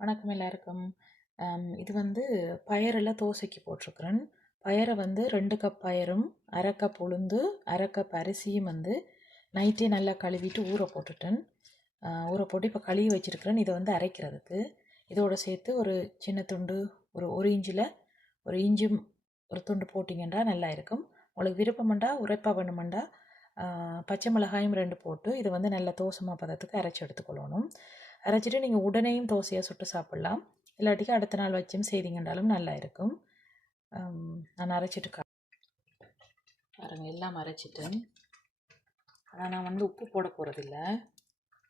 வணக்கம் எல்லாருக்கும். இது வந்து பயறில் தோசைக்கு போட்டிருக்கிறேன். பயறை வந்து 2 கப் பயரும், 1/2 கப் உளுந்து, 1/2 கப் அரிசியும் வந்து நைட்டே நல்லா கழுவிட்டு ஊற போட்டுட்டேன். ஊற போட்டு இப்போ கழுவி வச்சுருக்கிறேன். இதை வந்து அரைக்கிறதுக்கு இதோடு சேர்த்து ஒரு சின்ன துண்டு ஒரு இஞ்சில் ஒரு இஞ்சும் ஒரு துண்டு போட்டிங்கன்னா நல்லா இருக்கும். உங்களுக்கு விருப்பமெண்டா உரைப்பாக வேணுமெண்டா பச்சை மிளகாயும் 2 போட்டு இதை வந்து நல்லா தோசை பதத்துக்கு அரைச்சி எடுத்துக்கொள்ளணும். அரைச்சிட்டு நீங்கள் உடனேயும் தோசையாக சுட்டு சாப்பிட்லாம். இல்லாட்டிக்கு அடுத்த நாள் வச்சும் செய்திங்கன்றாலும் நல்லா இருக்கும். நான் அரைச்சிட்டு பாருங்க, எல்லாம் அரைச்சிட்டேன். ஆனால் நான் வந்து உப்பு போட போகிறதில்ல.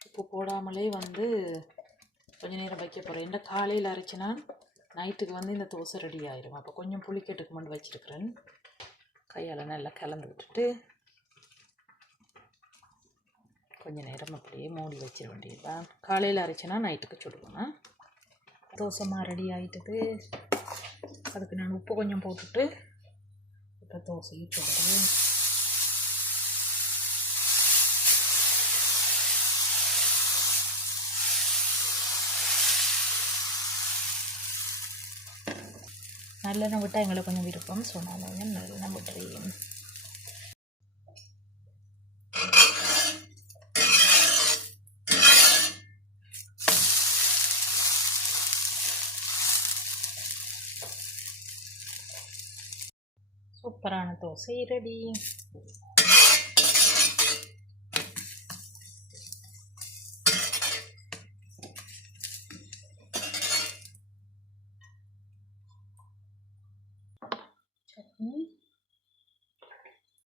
உப்பு போடாமலே வந்து கொஞ்சம் நேரம் வைக்க போகிறேன். இந்த காலையில் அரைச்சினா நைட்டுக்கு வந்து இந்த தோசை ரெடி ஆயிடும். அப்போ கொஞ்சம் புளிக்கட்டுக்கு மட்டும் வச்சுருக்கிறேன். கையால் நல்லா கலந்து விட்டுட்டு கொஞ்சம் நேரம் அப்படியே மூடி வச்சிட வேண்டியதுதான். காலையில் அரைச்சினா நைட்டுக்கு சுடுவேன். தோசைமா ரெடி ஆகிட்டது. அதுக்கு நான் உப்பு கொஞ்சம் போட்டுட்டு இப்போ தோசையை சுடுறேன். நல்லெண்ணெய் விட்டால் எங்களுக்கு கொஞ்சம் விருப்பம். ஸோ நான் நல்லெண்ணெய் விட்டுறேன். சூப்பரான தோசை ரெடி. சட்னி